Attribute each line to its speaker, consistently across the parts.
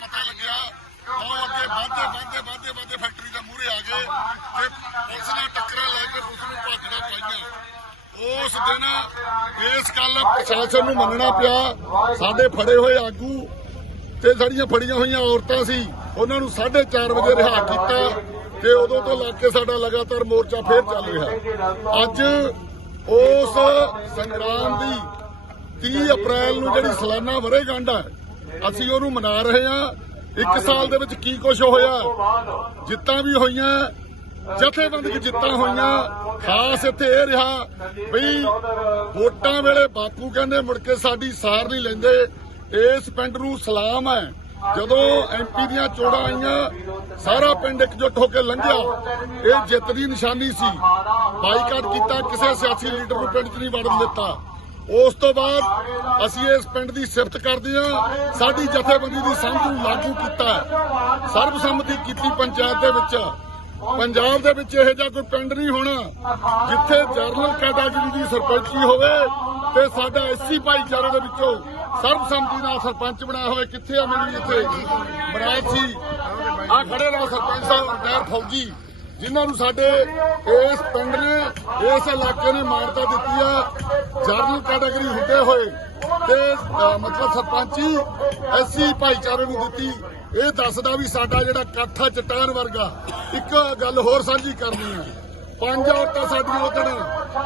Speaker 1: ਪਤਾ ਲੱਗਿਆ। ਉਹ ਅੱਗੇ ਵੱਧਦੇ ਵੱਧਦੇ ਵੱਧਦੇ ਵੱਧਦੇ ਫੈਕਟਰੀ ਦੇ ਮੂਹਰੇ ਆ ਗਏ ਤੇ ਪੁਲਿਸ ਨਾਲ ਟੱਕਰਾਂ ਲੈ ਕੇ ਪੁਲਿਸ ਨੂੰ ਭਾਗਣਾ ਪਾਈਆਂ। ਉਸ ਦਿਨ ਇਸ ਗੱਲ ਪ੍ਰਸ਼ਾਸਨ ਨੂੰ ਮੰਨਣਾ ਪਿਆ। ਸਾਡੇ ਫੜੇ ਹੋਏ ਆਗੂ ਤੇ ਸਾਡੀਆਂ ਫੜੀਆਂ ਹੋਈਆਂ ਔਰਤਾਂ ਸੀ, ਉਹਨਾਂ ਨੂੰ 4:30 ਵਜੇ ਰਿਹਾ ਕੀਤਾ ਤੇ ਉਦੋਂ ਤੋਂ ਲੱਗ ਕੇ ਸਾਡਾ ਲਗਾਤਾਰ ਮੋਰਚਾ ਫੇਰ ਚੱਲ ਰਿਹਾ। ਅੱਜ ਉਸ ਸੰਗਰਾਮ ਦੀ 30 ਅਪ੍ਰੈਲ ਨੂੰ ਜਿਹੜੀ ਸਾਲਾਨਾ ਵਰੇਗੰਢ ਹੈ ਅਸੀਂ ਉਹਨੂੰ ਮਨਾ ਰਹੇ ਹਾਂ। ਇੱਕ ਸਾਲ ਦੇ ਵਿੱਚ ਕੀ ਕੁਝ ਹੋਇਆ? ਜਿੱਤਾਂ ਵੀ ਹੋਈਆਂ, ਜਥੇਬੰਦਕ ਜਿੱਤਾਂ ਹੋਈਆਂ। ਖਾਸ ਇੱਥੇ ਇਹ ਰਿਹਾ ਵੀ ਵੋਟਾਂ ਵੇਲੇ ਬਾਪੂ ਕਹਿੰਦੇ ਮੁੜ ਕੇ ਸਾਡੀ ਸਾਰ ਨਹੀਂ ਲੈਂਦੇ। ਇਸ ਪਿੰਡ ਨੂੰ ਸਲਾਮ ਹੈ। ਜਦੋਂ ਐਮਪੀ ਦੀਆਂ ਚੋਣਾਂ ਆਈਆਂ, ਸਾਰਾ ਪਿੰਡ ਇਕਜੁੱਟ ਹੋ ਕੇ ਲੰਘਿਆ। ਇਹ ਜਿੱਤ ਦੀ ਨਿਸ਼ਾਨੀ ਸੀ। ਬਾਈਕਾਟ ਕੀਤਾ, ਕਿਸੇ ਸਿਆਸੀ ਲੀਡਰ ਨੂੰ ਪਿੰਡ 'ਚ ਨਹੀਂ ਵੜਨ ਦਿੱਤਾ। ਉਸ ਤੋਂ ਬਾਅਦ ਅਸੀਂ ਇਸ ਪਿੰਡ ਦੀ ਸਿਫਤ ਕਰਦੇ ਹਾਂ। ਸਾਡੀ ਜਥੇਬੰਦੀ ਦੀ ਸੰਘ ਨੂੰ ਲਾਗੂ ਕੀਤਾ ਸਰਬਸੰਮਤੀ ਕੀਤੀ ਪੰਚਾਇਤ ਦੇ ਵਿੱਚ। ਪੰਜਾਬ ਦੇ ਵਿੱਚ ਇਹੋ ਜਿਹਾ ਕੋਈ ਪਿੰਡ ਨਹੀਂ ਹੋਣਾ ਜਿੱਥੇ ਜਰਨਲ ਕੈਟਾਗਰੀ ਦੀ ਸਰਪੰਚੀ ਹੋਵੇ ਤੇ ਸਾਡਾ ਐਸਸੀ ਭਾਈਚਾਰੇ ਦੇ ਵਿੱਚੋਂ ਸਰਬਸੰਮਤੀ ਨਾਲ ਸਰਪੰਚ ਬਣਾਇਆ ਹੋਵੇ। ਕਿੱਥੇ ਆ ਮੇਰੀ ਇੱਥੇ ਬਰਾਤ ਸੀ। ਆ ਖੜੇ ਨਾਲ ਸਰਪੰਚ ਸਾਹਿਬ ਰਿਟਾਇਰ ਫੌਜੀ, ਜਿਨ੍ਹਾਂ ਨੂੰ ਸਾਡੇ ਇਸ ਪਿੰਡ ਇਸ ਇਲਾਕੇ ਨੇ ਮਾਨਤਾ ਦਿੱਤੀ ਆ। ਜਰਨਲ ਕੈਟਾਗਰੀ ਹੁੰਦੇ ਹੋਏ ਤੇ ਮਤਲਬ ਸਰਪੰਚੀ ਐਸਸੀ ਭਾਈਚਾਰੇ ਨੂੰ ਦਿੱਤੀ। ਇਹ ਦੱਸਦਾ ਵੀ ਸਾਡਾ ਜਿਹੜਾ ਇਕੱਠ ਚਟਾਨ ਵਰਗਾ, ਇੱਕ ਗੱਲ ਹੋਰ ਸਾਂਝੀ ਕਰਨੀ ਹੈ ਪੰਜ ਔਰਤਾਂ ਸਾਡੀਆਂ ਉਦਣ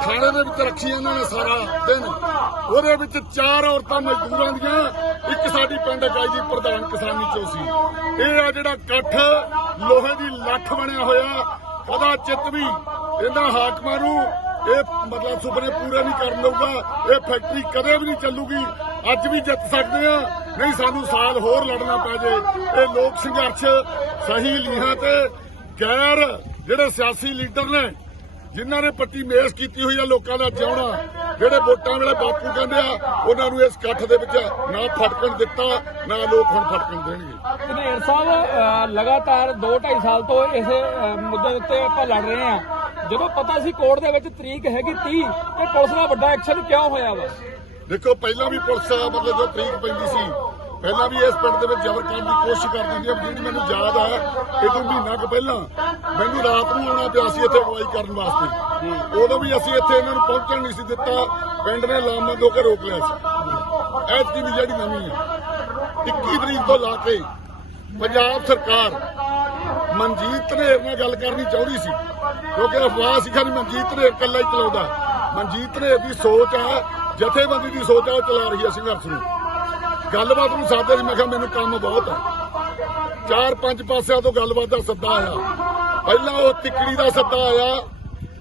Speaker 1: ਥਾਣੇ ਦੇ ਵਿੱਚ ਰੱਖੀਆਂ ਇਹਨਾਂ ਨੇ ਸਾਰਾ ਦਿਨ। ਉਹਦੇ ਵਿੱਚ ਚਾਰ ਔਰਤਾਂ ਮਜ਼ਦੂਰਾਂ ਦੀਆਂ, ਇੱਕ ਸਾਡੀ ਪਿੰਡ ਇਕਾਈ ਦੀ ਪ੍ਰਧਾਨ ਕਿਸਾਨੀ ਚੋਂ ਸੀ ਇਹ ਆ ਜਿਹੜਾ ਇਕੱਠ, ਲੋਹੇ ਦੀ ਲੱਠ ਬਣਿਆ ਹੋਇਆ, ਉਹਦਾ ਚਿੱਤ ਵੀ ਇਹਨਾਂ ਹਾਕਮਾਂ ਨੂੰ ਇਹ ਮਤਲਬ ਸੁਪਨੇ ਪੂਰੇ ਨਹੀਂ ਕਰਨ ਦਊਗਾ। ਇਹ ਫੈਕਟਰੀ ਕਦੇ ਵੀ ਨਹੀਂ ਚੱਲੂਗੀ। ਅੱਜ ਵੀ ਜਿੱਤ ਸਕਦੇ ਆ ਨਹੀਂ, ਸਾਨੂੰ ਸਾਲ ਹੋਰ ਲੜਨਾ ਪੈ ਜੇ। ਇਹ ਲੋਕ ਸੰਘਰਸ਼ ਸਹੀ ਲੀਹਾਂ ਤੇ ਗੈਰ ਜਿਹੜੇ ਸਿਆਸੀ ਲੀਡਰ ਨੇ, ਜਿਨ੍ਹਾਂ ਨੇ ਪੱਟੀ ਮੇਸ ਕੀਤੀ ਹੋਈ ਆ ਲੋਕਾਂ ਦਾ ਜਿਉਣਾ, ਜਿਹੜੇ ਵੋਟਾਂ ਵੇਲੇ ਬਾਪੂ ਕਹਿੰਦੇ ਆ, ਉਹਨਾਂ ਨੂੰ ਇਸ ਇਕੱਠ ਦੇ ਵਿੱਚ ਨਾ ਫਟਕਣ ਦਿੱਤਾ, ਨਾ ਲੋਕ ਹੁਣ ਫਟਕਣ ਦੇਣਗੇ।
Speaker 2: ਧਨੇਰ ਸਾਹਿਬ ਲਗਾਤਾਰ ਲਗਾਤਾਰ 2.5 ਸਾਲ ਤੋਂ ਇਸ ਮੁੱਦੇ ਉੱਤੇ ਆਪਾਂ ਲੜ ਰਹੇ ਹਾਂ। ਜਦੋਂ ਪਤਾ ਸੀ ਕੋਰਟ ਦੇ ਵਿੱਚ ਤਰੀਕ ਹੈਗੀ 30 ਤੇ ਪੁਲਿਸ ਦਾ ਵੱਡਾ ਐਕਸ਼ਨ ਕਿਉਂ ਹੋਇਆ ਵਾ?
Speaker 1: ਦੇਖੋ, ਪਹਿਲਾਂ ਵੀ ਪੁਲਿਸ ਮਤਲਬ ਜੋ ਤਰੀਕ ਪੈਂਦੀ ਸੀ, ਪਹਿਲਾਂ ਵੀ ਇਸ ਪਿੰਡ ਦੇ ਵਿੱਚ ਜ਼ਬਰ ਕਰਨ ਦੀ ਕੋਸ਼ਿਸ਼ ਕਰਦੀ ਸੀ ਜਿਹੜੀ ਮੈਨੂੰ ਯਾਦ ਆ ਇਹ ਤੋਂ ਮਹੀਨਾ ਕੁ ਪਹਿਲਾਂ ਮੈਨੂੰ ਰਾਤ ਨੂੰ ਆਉਣਾ ਪਿਆ ਸੀ ਇੱਥੇ ਅਗਵਾਈ ਕਰਨ ਵਾਸਤੇ। ਉਦੋਂ ਵੀ ਅਸੀਂ ਇੱਥੇ ਇਹਨਾਂ ਨੂੰ ਪਹੁੰਚਣ ਨਹੀਂ ਸੀ ਦਿੱਤਾ, ਪਿੰਡ ਨੇ ਲਾਮਬੰਦ ਹੋ ਕੇ ਰੋਕ ਲਿਆ ਸੀ। ਐਤਕੀ ਦੀ ਜਿਹੜੀ ਨਵੀਂ ਹੈ 21 ਤਰੀਕ ਤੋਂ ਲਾ ਕੇ ਪੰਜਾਬ ਸਰਕਾਰ ਮਨਜੀਤ ਧਨੇਰ ਨਾਲ ਗੱਲ ਕਰਨੀ ਚਾਹੁੰਦੀ ਸੀ, ਕਿਉਂਕਿ ਅਫਵਾਹ ਸੀ ਖਾਲੀ ਮਨਜੀਤ ਧਨੇਰ ਇਕੱਲਾ ਹੀ ਚਲਾਉਂਦਾ। ਮਨਜੀਤ ਧਨੇਰ ਦੀ ਸੋਚ ਆ, ਜਥੇਬੰਦੀ ਦੀ ਸੋਚ ਆ, ਉਹ ਚਲਾ ਰਹੀ ਹੈ ਸੰਘਰਸ਼ ਨੂੰ। ਗੱਲਬਾਤ ਨੂੰ ਸਾਦੇ ਸੀ, ਮੈਂ ਕਿਹਾ ਮੈਨੂੰ ਕੰਮ ਬਹੁਤ ਹੈ ਚਾਰ ਪੰਜ ਪਾਸਿਆਂ ਤੋਂ ਗੱਲਬਾਤ ਦਾ ਸੱਦਾ ਆਇਆ। ਪਹਿਲਾਂ ਉਹ ਤਿੱਕੜੀ ਦਾ ਸੱਦਾ ਆਇਆ,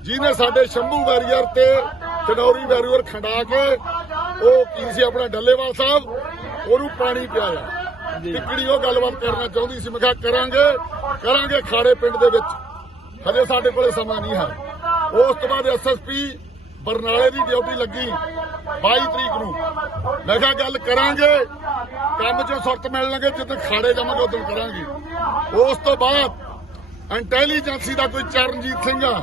Speaker 1: ਜਿਹਨੇ ਸਾਡੇ ਸ਼ੰਭੂ ਵੈਰੀਅਰ ਤੇ ਚਨੌਰੀ ਵੈਰੀਅਰ ਖੰਡਾ ਕੇ, ਉਹ ਕੀ ਸੀ ਆਪਣਾ ਡੱਲੇਵਾਲ ਸਾਹਿਬ, ਉਹਨੂੰ ਪਾਣੀ ਪਿਆਇਆ। ਤਿੱਕੜੀ ਉਹ ਗੱਲਬਾਤ ਕਰਨਾ ਚਾਹੁੰਦੀ ਸੀ, ਮੈਂ ਕਿਹਾ ਕਰਾਂਗੇ ਕਰਾਂਗੇ ਖਾੜੇ ਪਿੰਡ ਦੇ ਵਿੱਚ। ਹਜੇ ਸਾਡੇ ਕੋਲੇ ਸਮਾਂ ਨਹੀਂ ਹੈ। ਉਸ ਤੋਂ ਬਾਅਦ ਐਸਐਸਪੀ ਬਰਨਾਲੇ ਦੀ ਡਿਊਟੀ ਲੱਗੀ 22 ਤਰੀਕ ਨੂੰ। ਮੈਂ ਕਿਹਾ ਗੱਲ ਕਰਾਂਗੇ, ਕੰਮ 'ਚੋਂ ਸੁਰਤ ਮਿਲਣਗੇ ਜਦੋਂ ਖਾੜੇ ਜਾਵਾਂਗੇ, ਉਦੋਂ ਕਰਾਂਗੇ। ਉਸ ਤੋਂ ਬਾਅਦ ਇੰਟੈਲੀਜੈਂਸੀ ਦਾ ਕੋਈ ਚਰਨਜੀਤ ਸਿੰਘ ਆ,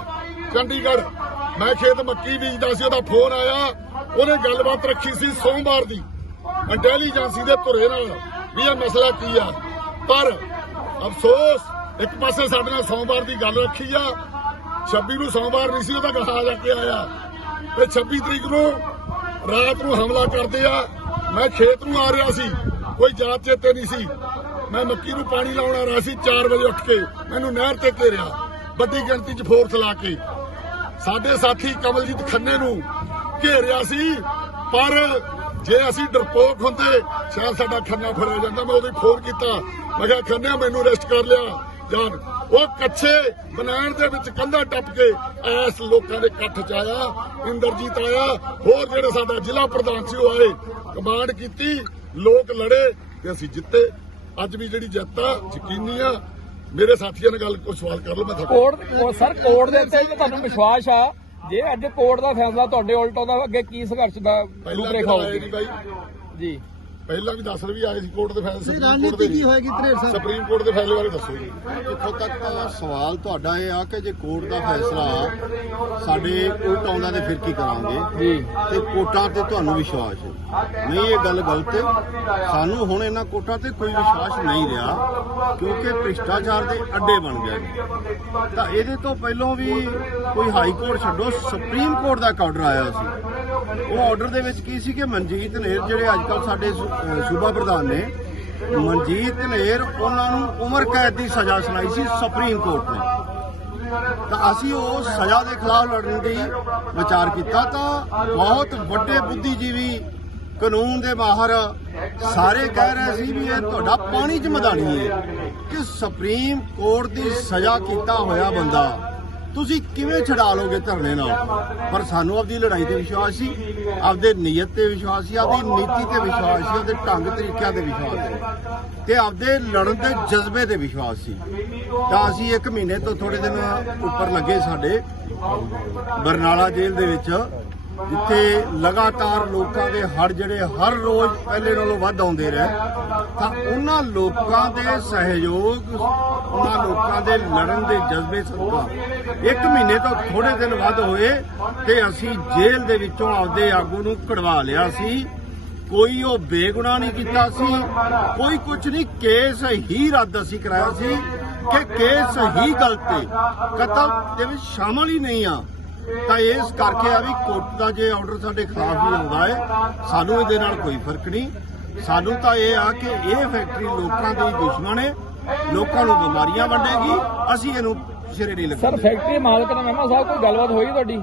Speaker 1: ਚੰਡੀਗੜ੍ਹ। ਮੈਂ ਖੇਤ ਮੱਕੀ ਬੀਜਦਾ ਸੀ, ਉਹਦਾ ਫੋਨ ਆਇਆ। ਉਹਨੇ ਗੱਲਬਾਤ ਰੱਖੀ ਸੀ ਸੋਮਵਾਰ ਦੀ, ਇੰਟੈਲੀਜੈਂਸੀ ਦੇ ਧੁਰੇ ਨਾਲ। ਵੀ ਇਹ ਮਸਲਾ ਕੀ ਆ? ਪਰ ਅਫਸੋਸ, ਇੱਕ ਪਾਸੇ ਸਾਡੇ ਨਾਲ ਸੋਮਵਾਰ ਦੀ ਗੱਲ ਰੱਖੀ ਆ। 26 ਨੂੰ ਸੋਮਵਾਰ ਨਹੀਂ ਸੀ, ਉਹਦਾ ਗਾਹ ਜਾ ਕੇ ਆਇਆ। ਤੇ 26 ਤਰੀਕ ਨੂੰ ਰਾਤ ਨੂੰ ਹਮਲਾ ਕਰਦੇ ਆ। ਮੈਂ ਖੇਤ ਨੂੰ ਆ ਰਿਹਾ ਸੀ, ਕੋਈ ਜਾਤ ਚੇਤੇ ਨਹੀਂ ਸੀ। ਮੈਂ ਮੱਕੀ ਨੂੰ ਪਾਣੀ ਲਾਉਣ ਆ ਰਿਹਾ ਸੀ 4 ਵਜੇ ਉੱਠ ਕੇ। ਮੈਨੂੰ ਨਹਿਰ ਤੇ ਘੇਰਿਆ, ਵੱਡੀ ਗਿਣਤੀ 'ਚ ਫੋਰਸ ਲਾ ਕੇ। ਸਾਡੇ ਸਾਥੀ ਕਮਲਜੀਤ ਖੰਨੇ ਨੂੰ ਘੇਰਿਆ ਸੀ, ਪਰ ਜੇ ਅਸੀਂ ਡਰਪੋਕ ਹੁੰਦੇ, ਸ਼ਾਇਦ ਸਾਡਾ ਖੰਨਾ ਫੜਿਆ ਜਾਂਦਾ। ਮੈਂ ਉਹਦੇ ਫੋਨ ਕੀਤਾ। ਮੈਂ ਕਿਹਾ ਖੰਨਿਆ ਮੈਨੂੰ ਅਰੈਸਟ ਕਰ ਲਿਆ। ਜਾਨ, ਉਹ ਕੱਛੇ ਬਣਾਉਣ ਦੇ ਵਿੱਚ ਕੰਧਾ ਟੱਪ ਕੇ ਐਸ ਲੋਕਾਂ ਦੇ ਇਕੱਠ ਚ ਆਇਆ, ਇੰਦਰਜੀਤ ਆਇਆ, ਹੋਰ ਜਿਹੜੇ ਸਾਡਾ ਜ਼ਿਲ੍ਹਾ ਪ੍ਰਧਾਨ ਸੀ, ਉਹ ਆਏ। ਕਮਾਂਡ ਕੀਤੀ, ਲੋਕ ਲੜੇ ਤੇ ਅਸੀਂ ਜਿੱਤੇ। ਅੱਜ ਵੀ ਜਿਹੜੀ ਜਿੱਤ ਆ ਯਕੀਨੀ ਆ, ਮੇਰੇ ਸਾਥੀਆਂ ਨੇ ਗੱਲ, ਕੋਈ ਸਵਾਲ ਕਰ ਲਓ, ਮੈਂ
Speaker 2: ਕੋਰਟ ਸਰ, ਕੋਰਟ ਦੇ ਉੱਤੇ ਤੁਹਾਨੂੰ ਵਿਸ਼ਵਾਸ ਆ। ਜੇ ਅੱਜ ਕੋਰਟ ਦਾ ਫੈਸਲਾ ਤੁਹਾਡੇ ਉਲਟ ਆਉਂਦਾ ਅੱਗੇ ਕੀ ਸੰਘਰਸ਼ ਦਾ
Speaker 1: ਕਿਹੜਾ ਆਇਆ
Speaker 2: ਹੋਊਗੀ? ਜੀ।
Speaker 1: ਪਹਿਲਾਂ ਵੀ ਦੱਸ ਵੀ ਆਏ ਸੀ ਕੋਰਟ ਦੇ ਫੈਸਲੇ ਦੇ
Speaker 3: ਕੀ ਹੋਏਗੀ ਧਨੇਰ ਸਾਹਿਬ
Speaker 1: ਸੁਪਰੀਮ ਕੋਰਟ ਦੇ ਫੈਸਲੇ ਬਾਰੇ ਦੱਸੋ ਜੀ।
Speaker 4: ਜਿੱਥੋਂ ਤੱਕ ਸਵਾਲ ਤੁਹਾਡਾ ਇਹ ਆ ਕਿ ਜੇ ਕੋਰਟ ਦਾ ਫੈਸਲਾ ਸਾਡੇ ਉਲਟ ਆਉਂਦਾ ਤੇ ਫਿਰ ਕੀ ਕਰਾਂਗੇ?
Speaker 2: ਜੀ।
Speaker 4: ਤੇ ਕੋਟਾਂ ਤੇ ਤੁਹਾਨੂੰ ਵਿਸ਼ਵਾਸ ਹੈ। ਨਹੀਂ ਇਹ ਗੱਲ ਗਲਤ ਹੈ। ਸਾਨੂੰ ਹੁਣ ਇਹਨਾਂ ਕੋਟਾਂ ਤੇ ਕੋਈ ਵਿਸ਼ਵਾਸ ਨਹੀਂ ਰਿਹਾ ਕਿਉਂਕਿ ਭ੍ਰਿਸ਼ਟਾਚਾਰ ਦੇ ਅੱਡੇ ਬਣ ਗਏ ਨੇ। ਤਾਂ ਇਹਦੇ ਤੋਂ ਪਹਿਲਾਂ ਵੀ ਕੋਈ ਹਾਈ ਕੋਰਟ ਛੱਡੋ ਸੁਪਰੀਮ ਕੋਰਟ ਦਾ ਇੱਕ ਆਰਡਰ ਆਇਆ ਸੀ। ਉਹ ਆਰਡਰ ਦੇ ਵਿੱਚ ਕੀ ਸੀ ਕਿ ਮਨਜੀਤ ਨੇਰ ਜਿਹੜੇ ਅੱਜ ਕੱਲ੍ਹ ਸਾਡੇ ਸੂਬਾ ਪ੍ਰਧਾਨ ਨੇ, ਮਨਜੀਤ ਨੇਰ ਉਹਨਾਂ ਨੂੰ ਉਮਰ ਕੈਦ ਦੀ ਸਜ਼ਾ ਸੁਣਾਈ ਸੀ ਸੁਪਰੀਮ ਕੋਰਟ ਨੇ। ਤਾਂ ਅਸੀਂ ਉਹ ਸਜ਼ਾ ਦੇ ਖਿਲਾਫ ਲੜਨ ਦੀ ਵਿਚਾਰ ਕੀਤਾ ਤਾਂ ਬਹੁਤ ਵੱਡੇ ਬੁੱਧੀਜੀਵੀ ਕਾਨੂੰਨ ਦੇ ਮਾਹਰ ਸਾਰੇ ਕਹਿ ਰਹੇ ਸੀ ਵੀ ਇਹ ਤੁਹਾਡਾ ਪਾਣੀ 'ਚ ਮਦਾਨੀ ਹੈ ਕਿ ਸੁਪਰੀਮ ਕੋਰਟ ਦੀ ਸਜ਼ਾ ਕੀਤਾ ਹੋਇਆ ਬੰਦਾ ਤੁਸੀਂ ਕਿਵੇਂ ਛਡਾ ਲੋਗੇ ਧਰਨੇ ਨਾਲ? ਪਰ ਸਾਨੂੰ ਆਪਦੀ ਲੜਾਈ ਤੇ ਵਿਸ਼ਵਾਸ ਸੀ, ਆਪਦੇ ਨੀਅਤ ਤੇ ਵਿਸ਼ਵਾਸ ਸੀ, ਆਪਦੀ ਨੀਤੀ ਤੇ ਵਿਸ਼ਵਾਸ ਸੀ, ਆਪਦੇ ਢੰਗ ਤਰੀਕਿਆਂ ਤੇ ਵਿਸ਼ਵਾਸ ਸੀ ਤੇ ਆਪਦੇ ਲੜਨ ਦੇ ਜਜ਼ਬੇ ਤੇ ਵਿਸ਼ਵਾਸ ਸੀ। ਤਾਂ ਅਸੀਂ ਇੱਕ ਮਹੀਨੇ ਤੋਂ ਥੋੜੇ ਦਿਨ ਉੱਪਰ ਲੱਗੇ ਸਾਡੇ ਬਰਨਾਲਾ ਜੇਲ੍ਹ ਦੇ ਵਿੱਚ। ਜਿੱਥੇ ਲਗਾਤਾਰ ਲੋਕਾਂ ਦੇ ਹੜ ਜਿਹੜੇ ਹਰ ਰੋਜ਼ ਪਹਿਲੇ ਨਾਲੋਂ ਵੱਧ ਆਉਂਦੇ ਰਹੇ, ਤਾਂ ਉਹਨਾਂ ਲੋਕਾਂ ਦੇ ਸਹਿਯੋਗ, ਉਹਨਾਂ ਲੋਕਾਂ ਦੇ ਲੜਨ ਦੇ ਜਜ਼ਬੇ ਸਦਕਾ ਇੱਕ ਮਹੀਨੇ ਤੋਂ ਥੋੜੇ ਦਿਨ ਵੱਧ ਹੋਏ ਤੇ ਅਸੀਂ ਜੇਲ੍ਹ ਦੇ ਵਿੱਚੋਂ ਆਪਦੇ ਆਗੂ ਨੂੰ ਕਢਵਾ ਲਿਆ ਸੀ। ਕੋਈ ਉਹ ਬੇਗੁਨਾਹ ਨਹੀਂ ਕੀਤਾ ਸੀ। ਕੋਈ ਕੁਝ ਨਹੀਂ, ਕੇਸ ਹੀ ਰੱਦ ਅਸੀਂ ਕਰਾਇਆ ਸੀ ਕਿ ਕੇਸ ਹੀ ਗਲਤ ਹੈ ਕਤਲ ਦੇ ਵਿੱਚ ਸ਼ਾਮਲ ਹੀ ਨਹੀਂ ਆ। ਤਾਂ ਇਸ ਕਰਕੇ ਆ ਵੀ ਕੋਰਟ ਦਾ ਜੇ ਆਰਡਰ ਸਾਡੇ ਖਿਲਾਫ ਵੀ ਆਉਂਦਾ ਹੈ ਸਾਨੂੰ ਇਹਦੇ ਨਾਲ ਕੋਈ ਫ਼ਰਕ ਨਹੀਂ। ਸਾਨੂੰ ਤਾਂ ਇਹ ਆ ਕਿ ਇਹ ਫੈਕਟਰੀ ਲੋਕਾਂ ਦੀ ਦੁਸ਼ਮਣ ਹੈ ਲੋਕਾਂ ਨੂੰ ਬਿਮਾਰੀਆਂ ਵੰਡੇਗੀ ਅਸੀਂ ਇਹਨੂੰ ਸਿਰੇ ਨਹੀਂ
Speaker 2: ਸਰ
Speaker 4: ਲੱਗਣ
Speaker 2: ਫੈਕਟਰੀ ਮਾਲਕ ਨਾਲ ਮਹਿਮਾ ਸਾਹਿਬ ਕੋਈ ਗੱਲਬਾਤ ਹੋਈ ਤੁਹਾਡੀ?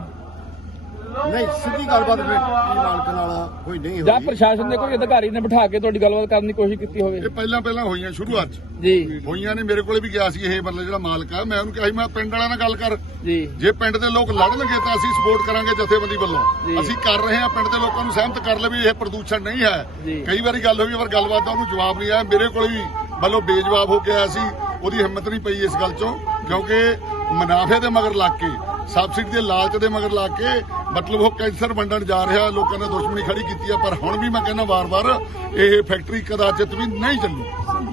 Speaker 4: ਨਹੀਂ ਸਿੱਧੀ ਗੱਲਬਾਤ ਫੈਕਟਰੀ ਮਾਲਕ ਨਾਲ ਕੋਈ ਨਹੀਂ
Speaker 2: ਜਾਂ
Speaker 4: ਹੋਈ।
Speaker 2: ਪ੍ਰਸ਼ਾਸਨ ਦੇ ਕੋਈ ਅਧਿਕਾਰੀ ਨੇ ਬਿਠਾ ਕੇ ਤੁਹਾਡੀ ਗੱਲਬਾਤ ਕਰਨ ਦੀ ਕੋਸ਼ਿਸ਼ ਕੀਤੀ ਹੋਵੇ?
Speaker 1: ਇਹ ਪਹਿਲਾਂ ਪਹਿਲਾਂ ਹੋਈਆਂ ਸ਼ੁਰੂਆਤ 'ਚ
Speaker 2: ਜੀ।
Speaker 1: ਹੋਈਆਂ ਨੇ ਮੇਰੇ ਕੋਲੇ ਵੀ ਗਿਆ ਸੀ ਇਹ ਮਤਲਬ ਜਿਹੜਾ ਮਾਲਕ ਆ। ਮੈਂ ਉਹਨੂੰ ਕਿਹਾ ਸੀ ਮੈਂ ਪਿੰਡ ਵਾਲਿਆਂ ਨਾਲ ਗੱਲ ਕਰ।
Speaker 2: ਜੀ।
Speaker 1: ਜੇ ਪਿੰਡ ਦੇ ਲੋਕ ਲੜਨਗੇ ਤਾਂ ਅਸੀਂ ਸਪੋਰਟ ਕਰਾਂਗੇ ਜਥੇਬੰਦੀ
Speaker 2: ਜੀ।
Speaker 1: ਵੱਲੋਂ ਅਸੀਂ ਕਰ ਰਹੇ ਹਾਂ ਪਿੰਡ ਦੇ ਲੋਕਾਂ ਨੂੰ ਸਹਿਮਤ ਕਰ ਲਏ ਵੀ ਇਹ ਪ੍ਰਦੂਸ਼ਣ ਨਹੀਂ ਹੈ। ਕਈ ਵਾਰੀ ਗੱਲ ਹੋਈ ਪਰ ਗੱਲਬਾਤ ਦਾ ਉਹਨੂੰ ਜਵਾਬ ਨਹੀਂ ਆਇਆ ਮੇਰੇ ਕੋਲ ਵੀ ਮਤਲਬ ਬੇਜਵਾਬ ਹੋ ਕੇ ਆਇਆ ਸੀ। ਉਹਦੀ ਹਿੰਮਤ ਨਹੀਂ ਪਈ ਇਸ ਗੱਲ 'ਚੋਂ ਕਿਉਂਕਿ ਮੁਨਾਫੇ ਦੇ ਮਗਰ ਲੱਗ ਕੇ ਸਬਸਿਡੀ ਦੇ ਲਾਲਚ ਦੇ ਮਗਰ ਲੱਗ ਕੇ ਮਤਲਬ ਉਹ ਕੈਂਸਰ ਵੰਡਣ ਜਾ ਰਿਹਾ ਲੋਕਾਂ ਨੇ ਦੁਸ਼ਮਣੀ ਖੜੀ ਕੀਤੀ ਆ ਪਰ ਹੁਣ ਵੀ ਮੈਂ ਕਹਿੰਦਾ ਵਾਰ-ਵਾਰ ਇਹ ਫੈਕਟਰੀ ਕਦਾਚਿਤ ਵੀ ਨਹੀਂ ਚੱਲੂ।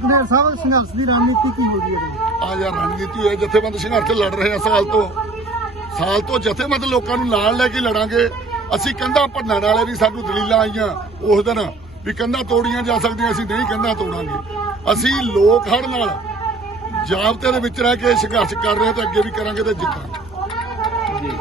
Speaker 3: ਧਨੇਰ ਸਾਹਿਬ ਸੰਘਰਸ਼ ਦੀ ਰਣਨੀਤੀ ਕੀ ਹੋਗੀ ਇਹਦੀ
Speaker 1: ਆ ਯਾਰ ਰਣਨੀਤੀ ਹੋਏ ਜਥੇਬੰਦ ਸੰਘਰਸ਼ ਲੜ ਰਹੇ ਆ ਸਾਲ ਤੋਂ। ਸਾਲ ਤੋਂ ਜਥੇਬੰਦ ਲੋਕਾਂ ਨੂੰ ਨਾਲ ਲੈ ਕੇ ਲੜਾਂਗੇ। ਅਸੀਂ ਕੰਧਾਂ ਭੰਨਣ ਵਾਲੇ ਨਹੀਂ ਸਾਨੂੰ ਦਲੀਲਾਂ ਆਈਆਂ ਉਸ ਦਿਨ ਵੀ ਕੰਧਾਂ ਤੋੜੀਆਂ ਜਾ ਸਕਦੀਆਂ ਅਸੀਂ ਨਹੀਂ ਕੰਧਾਂ ਤੋੜਾਂਗੇ। ਅਸੀਂ ਲੋਕ ਹੜ ਨਾਲ ਜਾਬਤੇ ਦੇ ਵਿੱਚ ਰਹਿ ਕੇ ਸੰਘਰਸ਼ ਕਰ ਰਹੇ ਹਾਂ ਤੇ ਅੱਗੇ ਵੀ ਕਰਾਂਗੇ ਤੇ ਜਿੱਤਾਂਗੇ।
Speaker 2: ਜੀ।